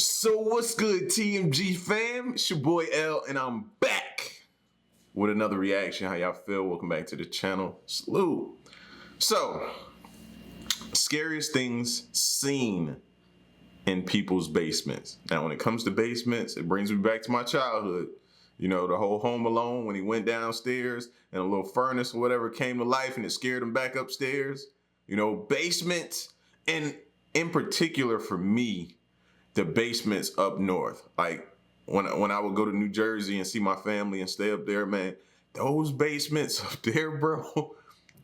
So what's good, TMG fam? It's your boy L, and I'm back with another reaction. How y'all feel? Welcome back to the channel. Salute. So, scariest things seen in people's basements. Now, when it comes to basements, it brings me back to my childhood. You know, the whole Home Alone when he went downstairs and a little furnace or whatever came to life and it scared him back upstairs. You know, basements, and in particular for me, the basements up north. Like when I would go to New Jersey and see my family and stay up there, man, those basements up there, bro.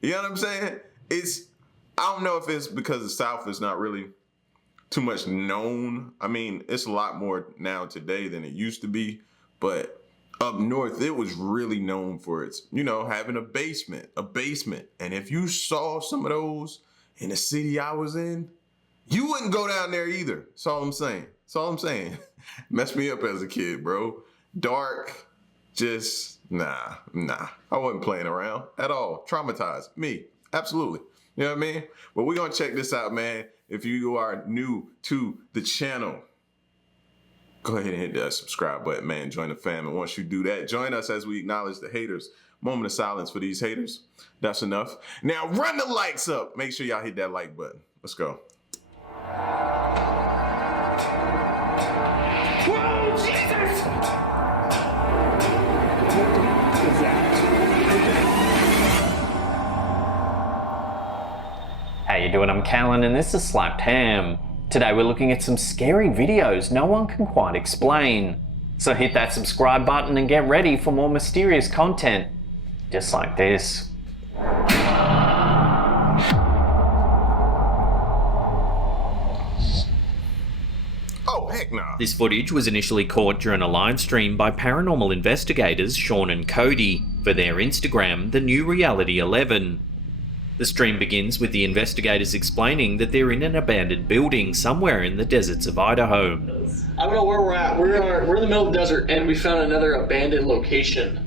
You know what I'm saying? I don't know if it's because the South is not really too much known. I mean, it's a lot more now today than it used to be, but up north, it was really known for its, you know, having a basement. And if you saw some of those in the city I was in, you wouldn't go down there either. That's all I'm saying. Messed me up as a kid, bro. Dark, just nah. I wasn't playing around at all. Traumatized me, absolutely. You know what I mean? But we're gonna check this out, man. If you are new to the channel, go ahead and hit that subscribe button, man. Join the fam. And once you do that, join us as we acknowledge the haters. Moment of silence for these haters. That's enough. Now run the lights up. Make sure y'all hit that like button. Let's go. Whoa, Jesus! How you doing? I'm Callan and this is Slapped Ham. Today we're looking at some scary videos no one can quite explain. So hit that subscribe button and get ready for more mysterious content, just like this. Oh, heck nah. This footage was initially caught during a live stream by paranormal investigators Sean and Cody for their Instagram, The New Reality 11. The stream begins with the investigators explaining that they're in an abandoned building somewhere in the deserts of Idaho. I don't know where we're at. We're in the middle of the desert and we found another abandoned location.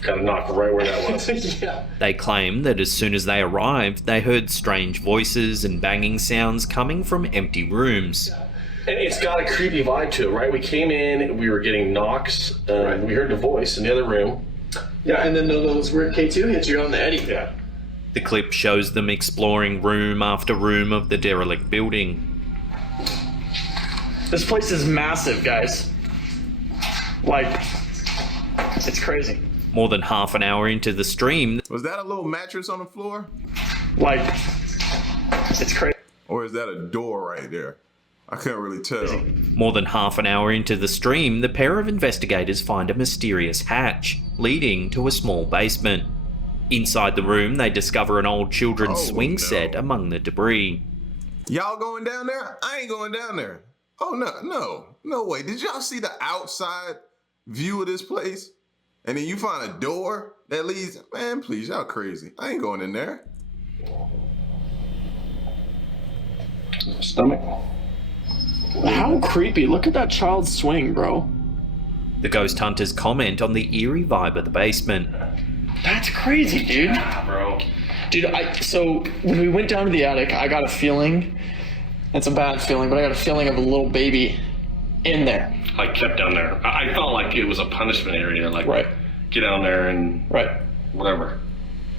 Kind of knocked right where that was. Yeah. They claim that as soon as they arrived, they heard strange voices and banging sounds coming from empty rooms. And it's got a creepy vibe to it, right? We came in, we were getting knocks, Right. we heard the voice in the other room. Yeah, and then those weird K2 hits you on the Eddie. Yeah. The clip shows them exploring room after room of the derelict building. This place is massive, guys. Like, it's crazy. More than half an hour into the stream, Was that a little mattress on the floor? Like, it's crazy. Or is that a door right there? I couldn't really tell. the pair of investigators find a mysterious hatch leading to a small basement. Inside the room, they discover an old children's swing set among the debris. Y'all going down there? I ain't going down there. Oh, no way. Did y'all see the outside view of this place? And then you find a door that leads, man, please, y'all crazy. I ain't going in there. Stomach. How creepy. Look at that child swing, bro. The ghost hunters comment on the eerie vibe of the basement. That's crazy, dude. Yeah, bro. Dude, so when we went down to the attic, I got a feeling, it's a bad feeling, but I got a feeling of a little baby in there. I kept down there. I felt like it was a punishment area. Like, Right. get down there and whatever.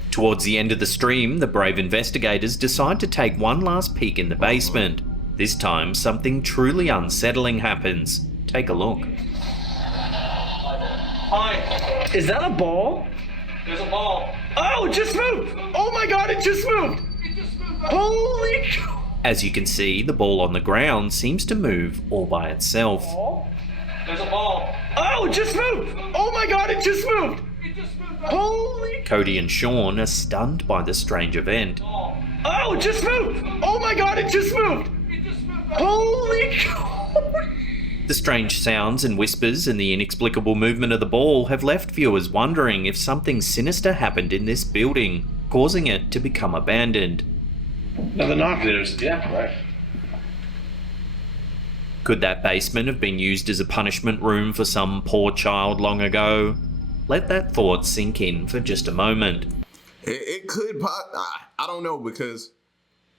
Towards the end of the stream, the brave investigators decide to take one last peek in the basement. This time, something truly unsettling happens. Take a look. Hi. Is that a ball? There's a ball. Oh, it just moved! Oh my god, it just moved! Holy cow! As you can see, the ball on the ground seems to move all by itself. There's a ball. Oh, it just moved! Oh my god, it just moved! Holy... Cody and Sean are stunned by the strange event. Oh, it just moved! Oh my god, it just moved! Holy cow! The strange sounds and whispers and the inexplicable movement of the ball have left viewers wondering if something sinister happened in this building, causing it to become abandoned. Another knock. Yeah, right. Could that basement have been used as a punishment room for some poor child long ago? Let that thought sink in for just a moment. It could, I don't know, because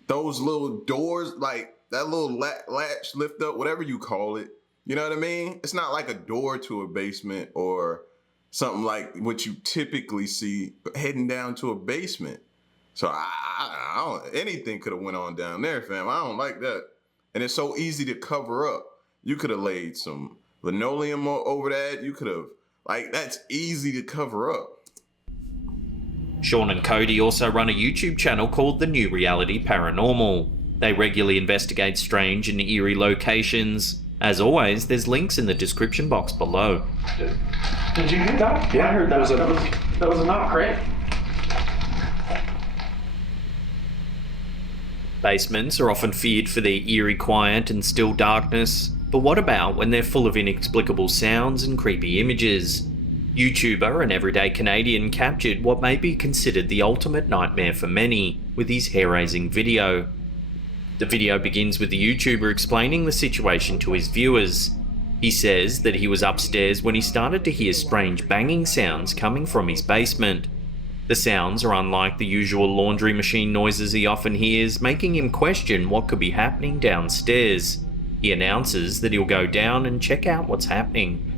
those little doors, like that little latch lift up, whatever you call it. You know what I mean? It's not like a door to a basement or something like what you typically see heading down to a basement. So I don't, anything could have went on down there, fam. I don't like that. And it's so easy to cover up. You could have laid some linoleum over that. You could have, like, that's easy to cover up. Sean and Cody also run a YouTube channel called The New Reality Paranormal. They regularly investigate strange and eerie locations. As always, there's links in the description box below. Did you hear that? Yeah, I heard that. That was a knock, right? Basements are often feared for their eerie quiet and still darkness, but what about when they're full of inexplicable sounds and creepy images? YouTuber and everyday Canadian captured what may be considered the ultimate nightmare for many with his hair-raising video. The video begins with the YouTuber explaining the situation to his viewers. He says that he was upstairs when he started to hear strange banging sounds coming from his basement. The sounds are unlike the usual laundry machine noises he often hears, making him question what could be happening downstairs. He announces that he'll go down and check out what's happening.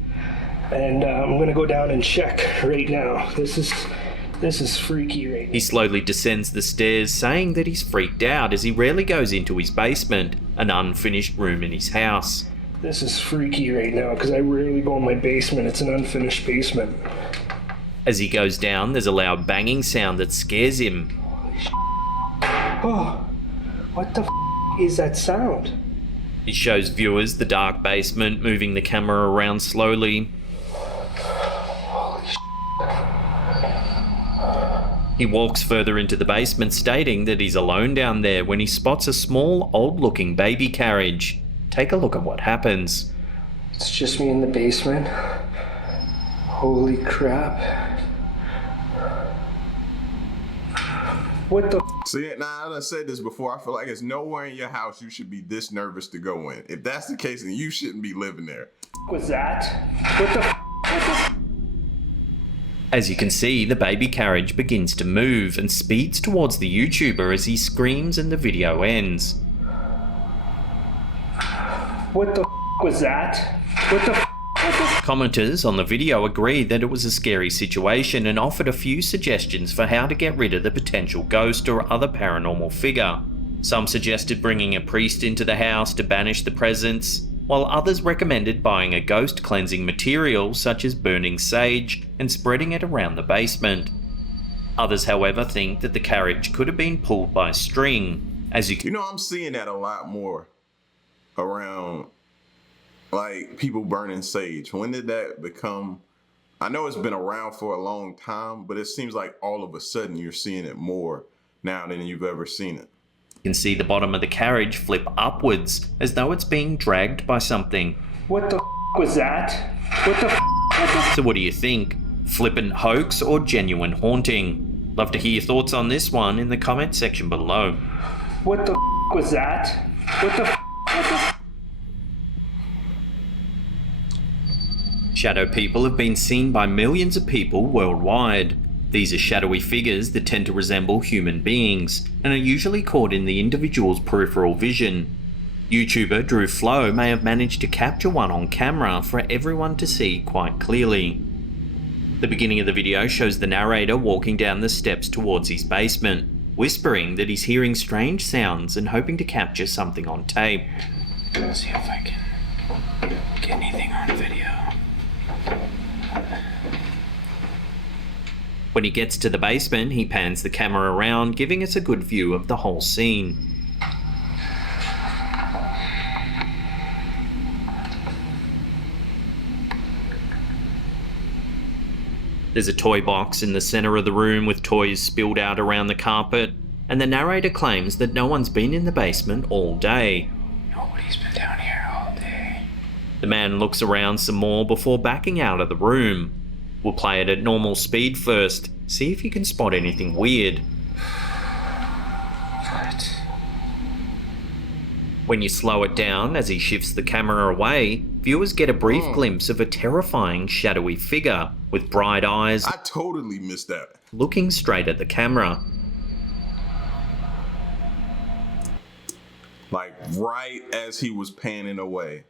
And I'm gonna go down and check right now. This is freaky right now. He slowly descends the stairs, saying that he's freaked out as he rarely goes into his basement, an unfinished room in his house. This is freaky right now because I rarely go in my basement. It's an unfinished basement. As he goes down, there's a loud banging sound that scares him. Oh, what the is that sound? He shows viewers the dark basement, moving the camera around slowly. He walks further into the basement, stating that he's alone down there when he spots a small, old-looking baby carriage. Take a look at what happens. It's just me in the basement. Holy crap. What the See, now I said this before. I feel like it's nowhere in your house you should be this nervous to go in. If that's the case, then you shouldn't be living there. was that? What the As you can see, the baby carriage begins to move and speeds towards the YouTuber as he screams and the video ends. What the was that? What the Commenters on the video agreed that it was a scary situation and offered a few suggestions for how to get rid of the potential ghost or other paranormal figure. Some suggested bringing a priest into the house to banish the presence, while others recommended buying a ghost cleansing material such as burning sage and spreading it around the basement. Others, however, think that the carriage could have been pulled by string. As You know, I'm seeing that a lot more around, like, people burning sage. When did that become? I know it's been around for a long time, but it seems like all of a sudden you're seeing it more now than you've ever seen it. You can see the bottom of the carriage flip upwards as though it's being dragged by something. What the was that? What the So what do you think? Flippant hoax or genuine haunting? Love to hear your thoughts on this one in the comment section below. What the was that? What the Shadow people have been seen by millions of people worldwide. These are shadowy figures that tend to resemble human beings and are usually caught in the individual's peripheral vision. YouTuber Drew Flo may have managed to capture one on camera for everyone to see quite clearly. The beginning of the video shows the narrator walking down the steps towards his basement, whispering that he's hearing strange sounds and hoping to capture something on tape. Let's see if I can get anything on video. When he gets to the basement, he pans the camera around, giving us a good view of the whole scene. There's a toy box in the center of the room with toys spilled out around the carpet, and the narrator claims that no one's been in the basement all day. Nobody's been down here all day. The man looks around some more before backing out of the room. We'll play it at normal speed first, see if you can spot anything weird. What? When you slow it down as he shifts the camera away, viewers get a brief glimpse of a terrifying shadowy figure with bright eyes I totally missed that. looking straight at the camera. Like right as he was panning away.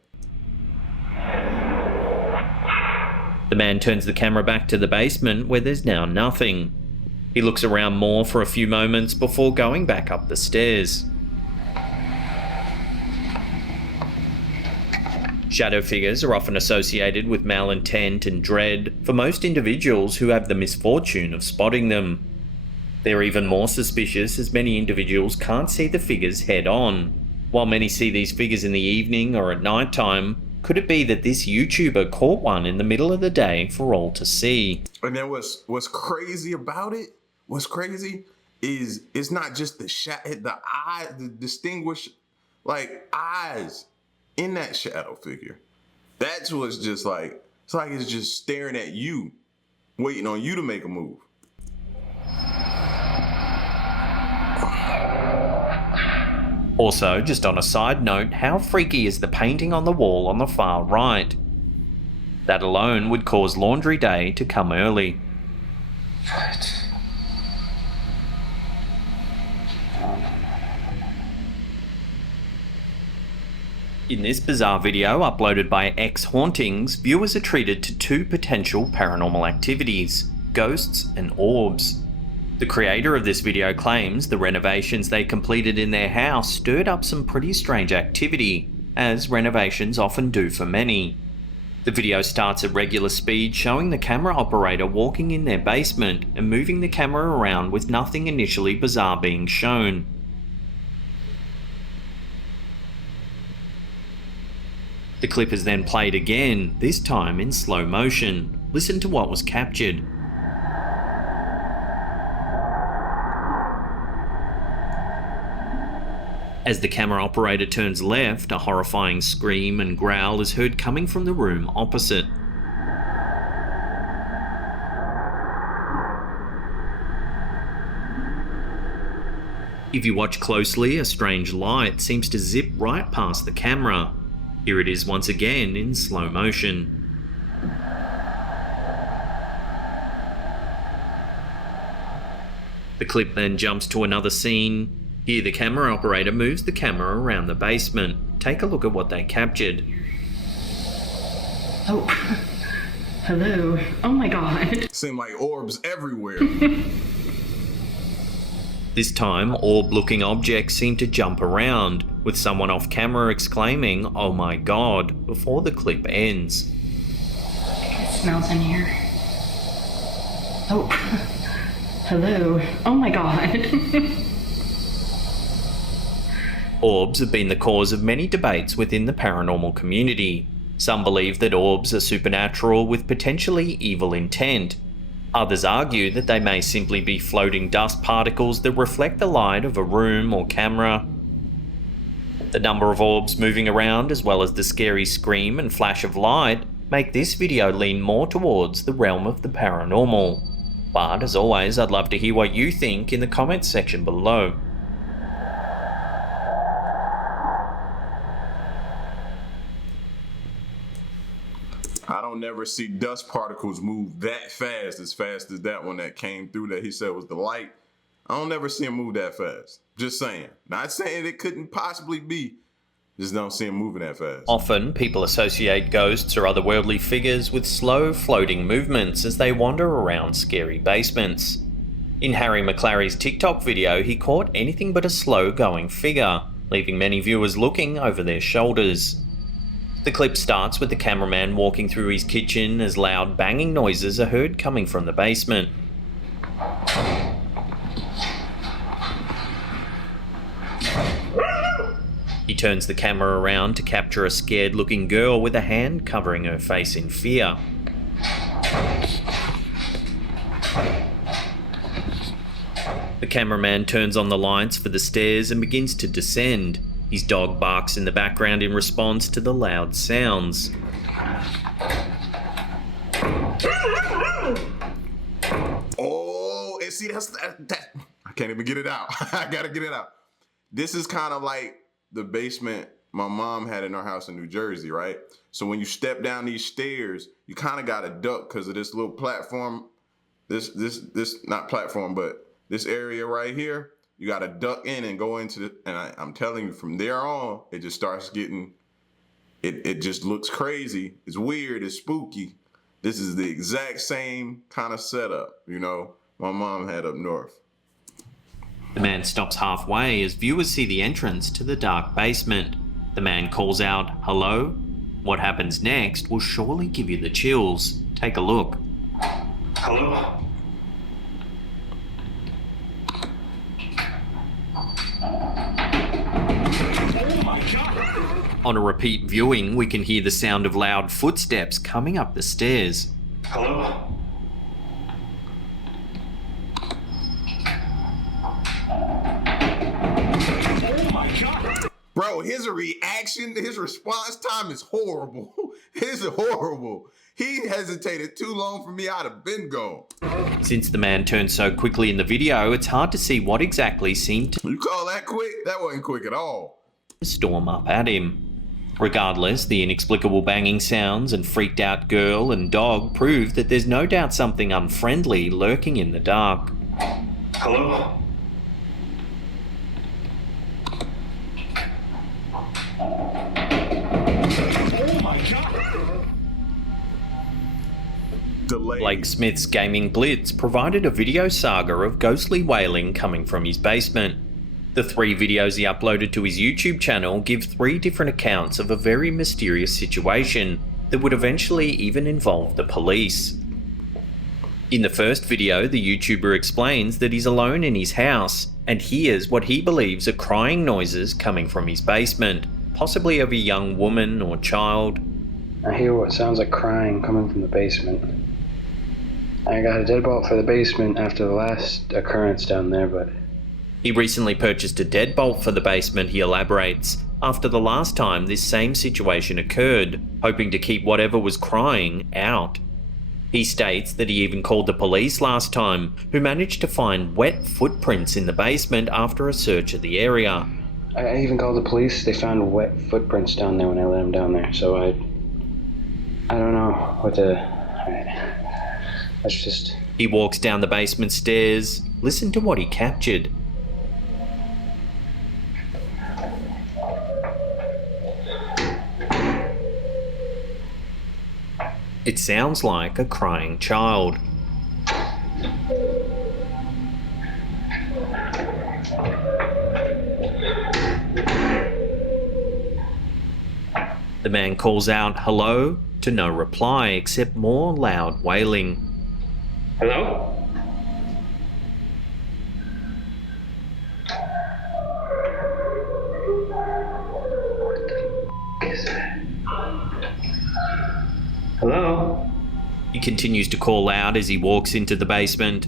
The man turns the camera back to the basement where there's now nothing. He looks around more for a few moments before going back up the stairs. Shadow figures are often associated with malintent and dread for most individuals who have the misfortune of spotting them. They're even more suspicious as many individuals can't see the figures head on. While many see these figures in the evening or at night time, could it be that this YouTuber caught one in the middle of the day for all to see? And then what's crazy about it? What's crazy is it's not just the eye, the distinguished like eyes in that shadow figure. That's what's just like, it's like it's just staring at you, waiting on you to make a move. Also, just on a side note, how freaky is the painting on the wall on the far right? That alone would cause laundry day to come early. What? In this bizarre video uploaded by X Hauntings, viewers are treated to two potential paranormal activities: ghosts and orbs. The creator of this video claims the renovations they completed in their house stirred up some pretty strange activity, as renovations often do for many. The video starts at regular speed, showing the camera operator walking in their basement and moving the camera around with nothing initially bizarre being shown. The clip is then played again, this time in slow motion. Listen to what was captured. As the camera operator turns left, a horrifying scream and growl is heard coming from the room opposite. If you watch closely, a strange light seems to zip right past the camera. Here it is once again in slow motion. The clip then jumps to another scene. Here the camera operator moves the camera around the basement. Take a look at what they captured. Oh, hello. Oh my god. Seem like orbs everywhere. This time, orb-looking objects seem to jump around, with someone off camera exclaiming, "Oh my god," before the clip ends. It smells in here. Oh, hello. Oh my god. Orbs have been the cause of many debates within the paranormal community. Some believe that orbs are supernatural with potentially evil intent. Others argue that they may simply be floating dust particles that reflect the light of a room or camera. The number of orbs moving around, as well as the scary scream and flash of light, make this video lean more towards the realm of the paranormal. But as always, I'd love to hear what you think in the comments section below. I don't never see dust particles move that fast as that one that came through that he said was the light. I don't never see him move that fast. Just saying. Not saying it couldn't possibly be. Just don't see him moving that fast. Often, people associate ghosts or otherworldly figures with slow, floating movements as they wander around scary basements. In Harry McClary's TikTok video, he caught anything but a slow-going figure, leaving many viewers looking over their shoulders. The clip starts with the cameraman walking through his kitchen as loud banging noises are heard coming from the basement. He turns the camera around to capture a scared-looking girl with a hand covering her face in fear. The cameraman turns on the lights for the stairs and begins to descend. His dog barks in the background in response to the loud sounds. Oh, and see, that I can't even get it out. I gotta get it out. This is kind of like the basement my mom had in her house in New Jersey, right? So when you step down these stairs, you kind of gotta duck because of this little platform. This not platform, but this area right here. You got to duck in and go into the, and I'm telling you, from there on, it just starts getting, it just looks crazy. It's weird. It's spooky. This is the exact same kind of setup, you know, my mom had up north. The man stops halfway as viewers see the entrance to the dark basement. The man calls out, "Hello?" What happens next will surely give you the chills. Take a look. Hello? Oh my God! On a repeat viewing, we can hear the sound of loud footsteps coming up the stairs. Hello? Oh my God! Bro, his reaction, his response time is horrible. It's horrible. He hesitated too long for me. I'd have been gone. Since the man turned so quickly in the video, it's hard to see what exactly seemed to You call that quick? That wasn't quick at all. storm up at him. Regardless, the inexplicable banging sounds and freaked out girl and dog prove that there's no doubt something unfriendly lurking in the dark. Hello? Oh my God! Delayed. Blake Smith's Gaming Blitz provided a video saga of ghostly wailing coming from his basement. The 3 videos he uploaded to his YouTube channel give 3 different accounts of a very mysterious situation that would eventually even involve the police. In the first video, the YouTuber explains that he's alone in his house and hears what he believes are crying noises coming from his basement, possibly of a young woman or child. I hear what sounds like crying coming from the basement. I got a deadbolt for the basement after the last occurrence down there, but He recently purchased a deadbolt for the basement, he elaborates, after the last time this same situation occurred, hoping to keep whatever was crying out. He states that he even called the police last time, who managed to find wet footprints in the basement after a search of the area. I even called the police. They found wet footprints down there when I let them down there, so I don't know what to... That's just... He walks down the basement stairs. Listen to what he captured. It sounds like a crying child. The man calls out hello to no reply except more loud wailing. Hello? Hello? He continues to call out as he walks into the basement.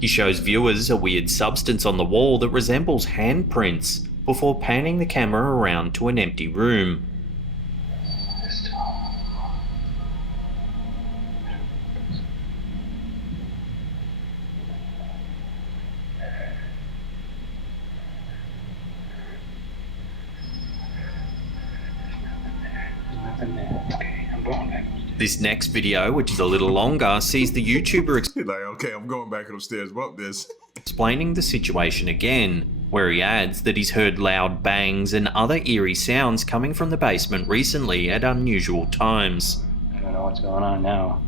He shows viewers a weird substance on the wall that resembles handprints before panning the camera around to an empty room. Nothing there. Okay, I'm going back. This next video, which is a little longer, sees the YouTuber He's like, okay, I'm going back upstairs. Bump this. explaining the situation again, where he adds that he's heard loud bangs and other eerie sounds coming from the basement recently at unusual times. I don't know what's going on now.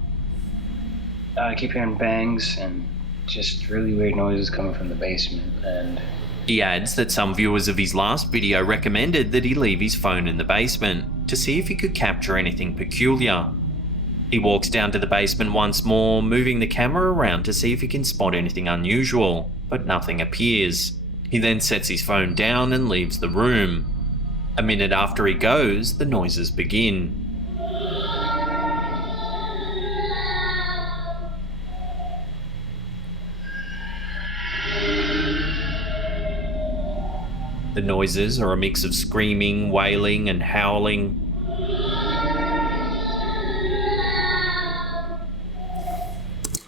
I keep hearing bangs and just really weird noises coming from the basement, and He adds that some viewers of his last video recommended that he leave his phone in the basement to see if he could capture anything peculiar. He walks down to the basement once more, moving the camera around to see if he can spot anything unusual, but nothing appears. He then sets his phone down and leaves the room. A minute after he goes, the noises begin. The noises are a mix of screaming, wailing, and howling.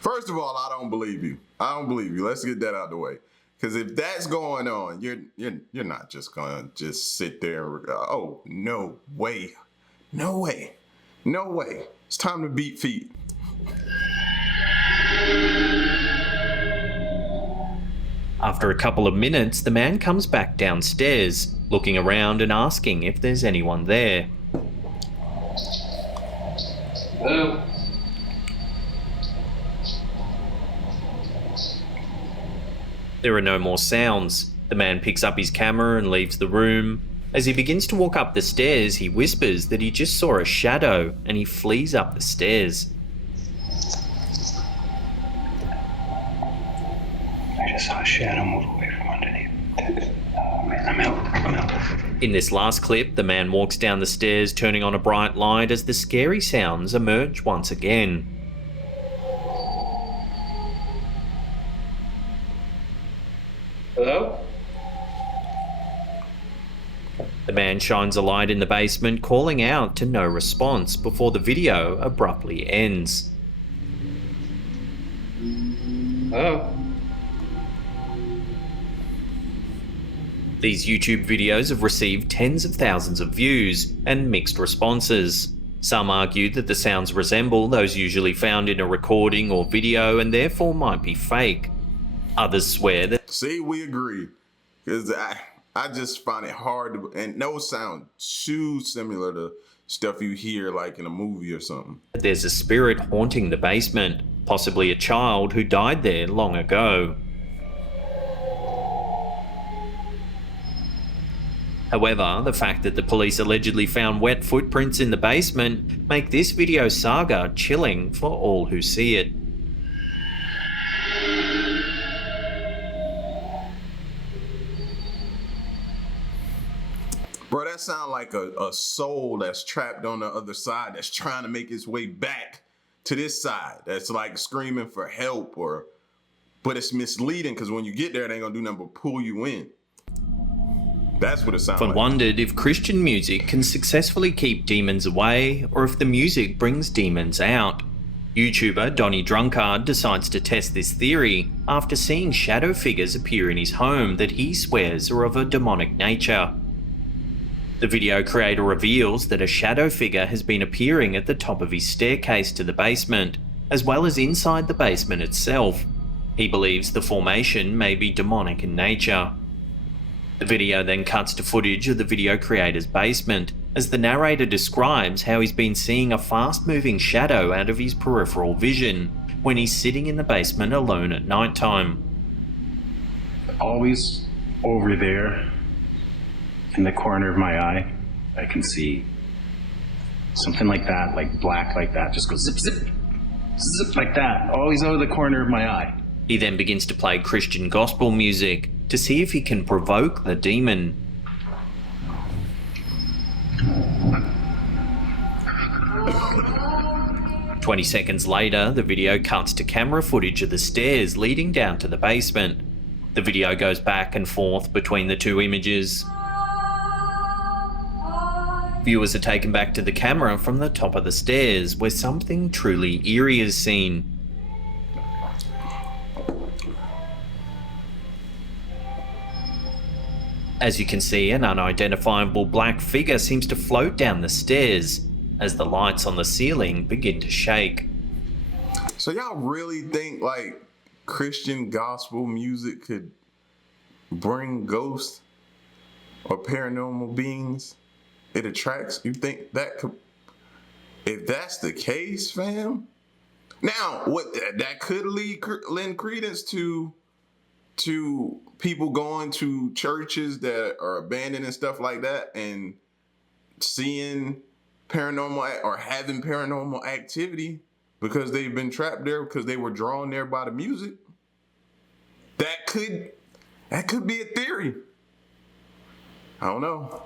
First of all, I don't believe you. I don't believe you. Let's get that out of the way. Because if that's going on, you're not just gonna just sit there. Oh, no way, no way, no way. It's time to beat feet. After a couple of minutes, the man comes back downstairs, looking around and asking if there's anyone there. Hello? There are no more sounds. The man picks up his camera and leaves the room. As he begins to walk up the stairs, he whispers that he just saw a shadow and he flees up the stairs. I just saw a shadow move away from underneath. Oh man, I'm out. In this last clip, the man walks down the stairs, turning on a bright light as the scary sounds emerge once again. Hello? The man shines a light in the basement, calling out to no response before the video abruptly ends. Hello? These YouTube videos have received tens of thousands of views and mixed responses. Some argue that the sounds resemble those usually found in a recording or video and therefore might be fake. Others swear that See, we agree. Because I just find it hard to, and those sound too similar to stuff you hear like in a movie or something. there's a spirit haunting the basement, possibly a child who died there long ago. However, the fact that the police allegedly found wet footprints in the basement make this video saga chilling for all who see it. Bro, that sound like a soul that's trapped on the other side that's trying to make its way back to this side. That's like screaming for help, but it's misleading because when you get there, it ain't gonna do nothing but pull you in. That's what it sounds I've like. wondered if Christian music can successfully keep demons away or if the music brings demons out. YouTuber Donnie Drunkard decides to test this theory after seeing shadow figures appear in his home that he swears are of a demonic nature. The video creator reveals that a shadow figure has been appearing at the top of his staircase to the basement, as well as inside the basement itself. He believes the formation may be demonic in nature. The video then cuts to footage of the video creator's basement, as the narrator describes how he's been seeing a fast-moving shadow out of his peripheral vision when he's sitting in the basement alone at nighttime. Always over there in the corner of my eye, I can see something like that, like black like that, just goes zip, zip, zip like that, always over the corner of my eye. He then begins to play Christian gospel music to see if he can provoke the demon. "20 seconds later, the video cuts to camera footage of the stairs leading down to the basement. The video goes back and forth between the two images. Viewers are taken back to the camera from the top of the stairs, where something truly eerie is seen. As you can see, an unidentifiable black figure seems to float down the stairs as the lights on the ceiling begin to shake. So y'all really think like Christian gospel music could bring ghosts or paranormal beings? It attracts? You think that could? If that's the case, fam. Now, what that could lend credence to people going to churches that are abandoned and stuff like that and seeing paranormal or having paranormal activity because they've been trapped there because they were drawn there by the music. That could be a theory. I don't know.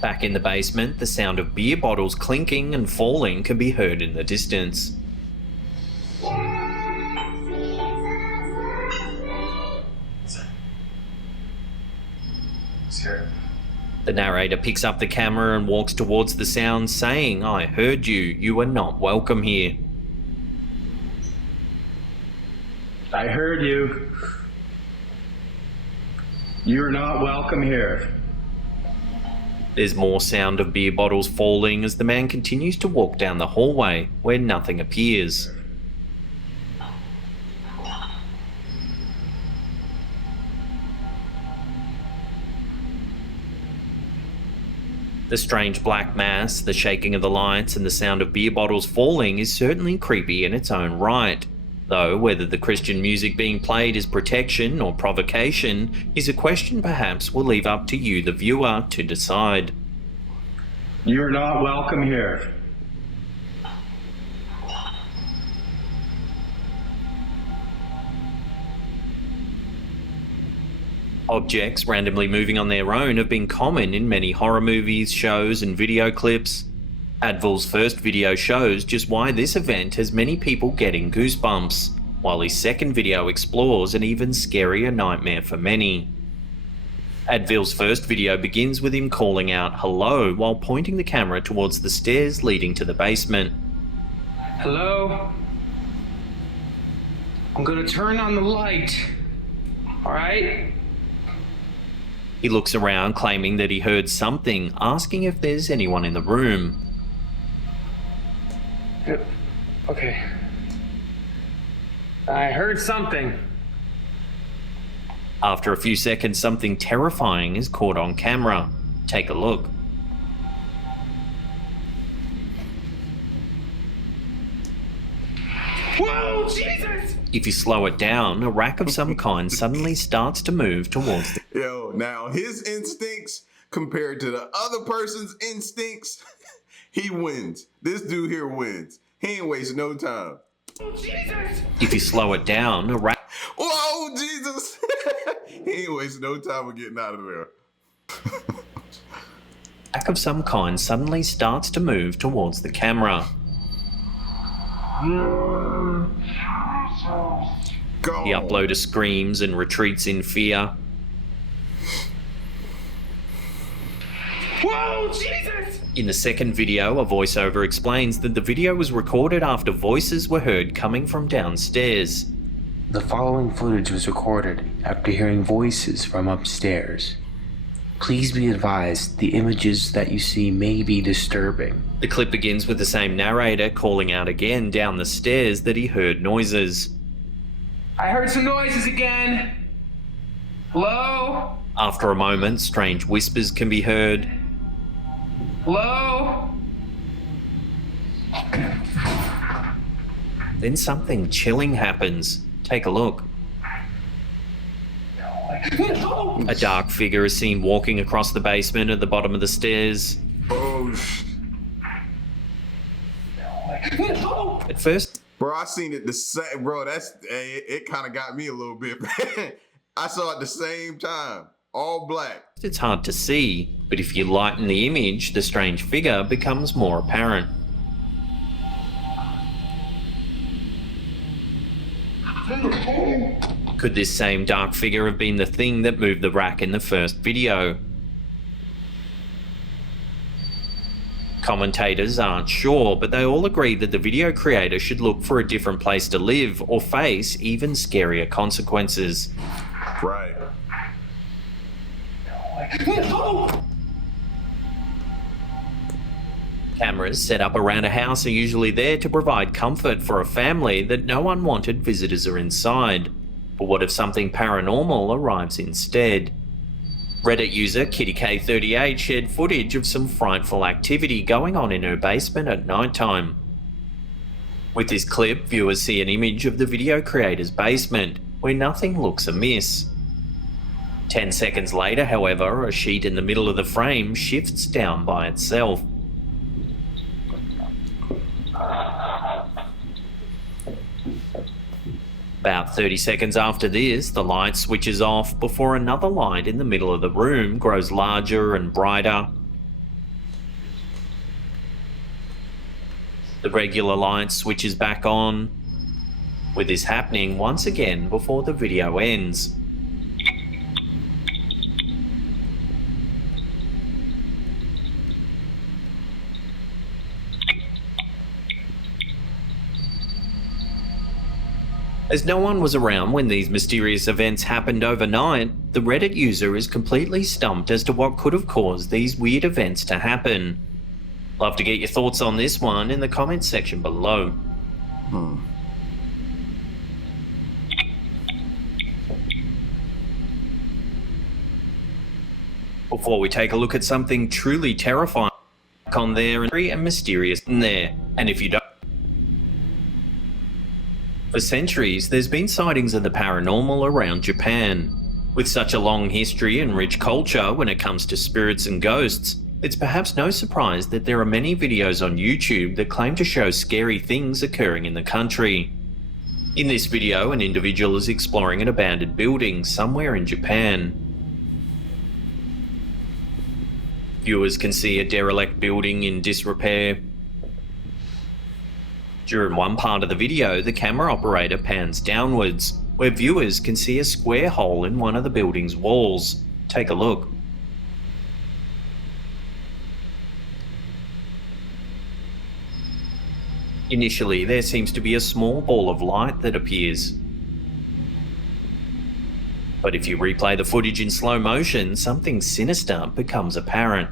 Back in the basement, the sound of beer bottles clinking and falling can be heard in the distance. The narrator picks up the camera and walks towards the sound, saying, "I heard you. You are not welcome here." I heard you. You're not welcome here. There's more sound of beer bottles falling as the man continues to walk down the hallway where nothing appears. The strange black mass, the shaking of the lights, and the sound of beer bottles falling is certainly creepy in its own right. Though whether the Christian music being played is protection or provocation is a question perhaps we'll leave up to you, the viewer, to decide. You're not welcome here. Objects randomly moving on their own have been common in many horror movies, shows, and video clips. Advil's first video shows just why this event has many people getting goosebumps, while his second video explores an even scarier nightmare for many. Advil's first video begins with him calling out hello while pointing the camera towards the stairs leading to the basement. Hello? I'm gonna turn on the light. Alright? He looks around claiming that he heard something, asking if there's anyone in the room. Yep. Okay. I heard something. After a few seconds, something terrifying is caught on camera. Take a look. Whoa, Jesus! If you slow it down, a rack of some kind suddenly starts to move towards the... Yo, now his instincts compared to the other person's instincts, he wins. This dude here wins. He ain't wasting no time. Oh, Jesus! If you slow it down, a rack... Whoa, Jesus! He ain't wasting no time of getting out of there. rack of some kind suddenly starts to move towards the camera. Go. The uploader screams and retreats in fear. Whoa, Jesus! In the second video, a voiceover explains that the video was recorded after voices were heard coming from downstairs. The following footage was recorded after hearing voices from upstairs. Please be advised, the images that you see may be disturbing. The clip begins with the same narrator calling out again down the stairs that he heard noises. I heard some noises again. Hello? After a moment, strange whispers can be heard. Hello? Then something chilling happens. Take a look. A dark figure is seen walking across the basement at the bottom of the stairs. Oh, At first, bro, I seen it the same. Bro, it kind of got me a little bit. I saw it the same time, all black. it's hard to see, but if you lighten the image, the strange figure becomes more apparent. Could this same dark figure have been the thing that moved the rack in the first video? Commentators aren't sure, but they all agree that the video creator should look for a different place to live or face even scarier consequences. Right. Cameras set up around a house are usually there to provide comfort for a family that no unwanted visitors are inside. But what if something paranormal arrives instead? Reddit user KittyK38 shared footage of some frightful activity going on in her basement at nighttime. With this clip, viewers see an image of the video creator's basement, where nothing looks amiss. 10 seconds later, however, a sheet in the middle of the frame shifts down by itself. About 30 seconds after this, the light switches off before another light in the middle of the room grows larger and brighter. The regular light switches back on, with this happening once again before the video ends. As no one was around when these mysterious events happened overnight, the Reddit user is completely stumped as to what could have caused these weird events to happen. Love to get your thoughts on this one in the comments section below. Before we take a look at something truly terrifying on there and mysterious in there. And if you don't... For centuries, there's been sightings of the paranormal around Japan. With such a long history and rich culture when it comes to spirits and ghosts, it's perhaps no surprise that there are many videos on YouTube that claim to show scary things occurring in the country. In this video, an individual is exploring an abandoned building somewhere in Japan. Viewers can see a derelict building in disrepair. During one part of the video, the camera operator pans downwards, where viewers can see a square hole in one of the building's walls. Take a look. Initially, there seems to be a small ball of light that appears. But if you replay the footage in slow motion, something sinister becomes apparent.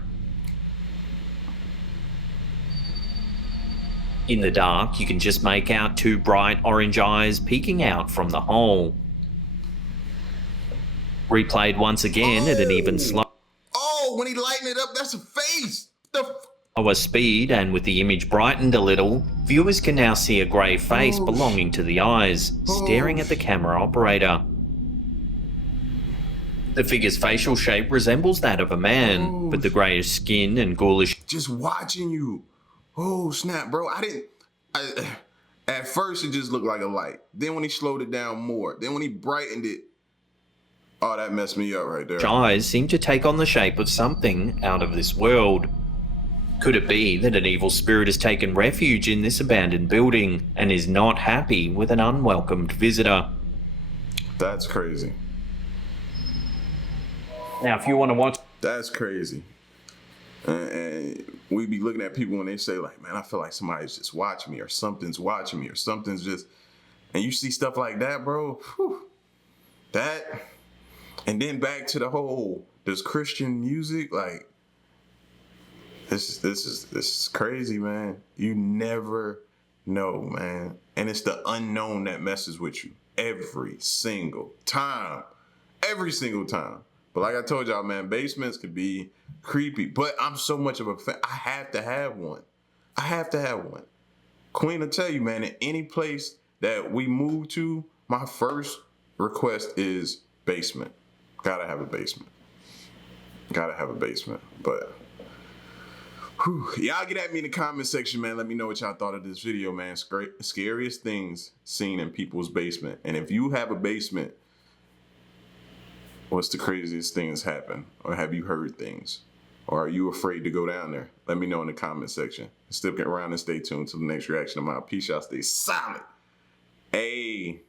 In the dark, you can just make out two bright orange eyes peeking out from the hole. Replayed once again at an even slower when he lightened it up, that's a face. Speed, and with the image brightened a little, viewers can now see a grey face belonging to the eyes, staring at the camera operator. The figure's facial shape resembles that of a man, but the greyish skin and ghoulish... Just watching you. Oh, snap, bro. At first, it just looked like a light. Then when he slowed it down more. Then when he brightened it, oh, that messed me up right there. Eyes seem to take on the shape of something out of this world. Could it be that an evil spirit has taken refuge in this abandoned building and is not happy with an unwelcomed visitor? That's crazy. Now, if you want to watch... That's crazy. And we be looking at people when they say, like, man, I feel like somebody's just watching me, or something's watching me, or something's just... And you see stuff like that, bro. Whew, that... And then back to the whole, does Christian music, like... This is crazy, man. You never know, man. And it's the unknown that messes with you every single time. Every single time. But like I told y'all, man, basements could be creepy. But I'm so much of a fan. I have to have one. I have to have one. Queen will tell you, man, in any place that we move to, my first request is basement. Gotta have a basement. Gotta have a basement. But... y'all get at me in the comment section, man. Let me know what y'all thought of this video, man. Scariest things seen in people's basement. And if you have a basement, what's the craziest thing that's happened? Or have you heard things? Or are you afraid to go down there? Let me know in the comment section. Stick around and stay tuned to the next reaction. I'm out. Peace, y'all. Stay solid. Hey.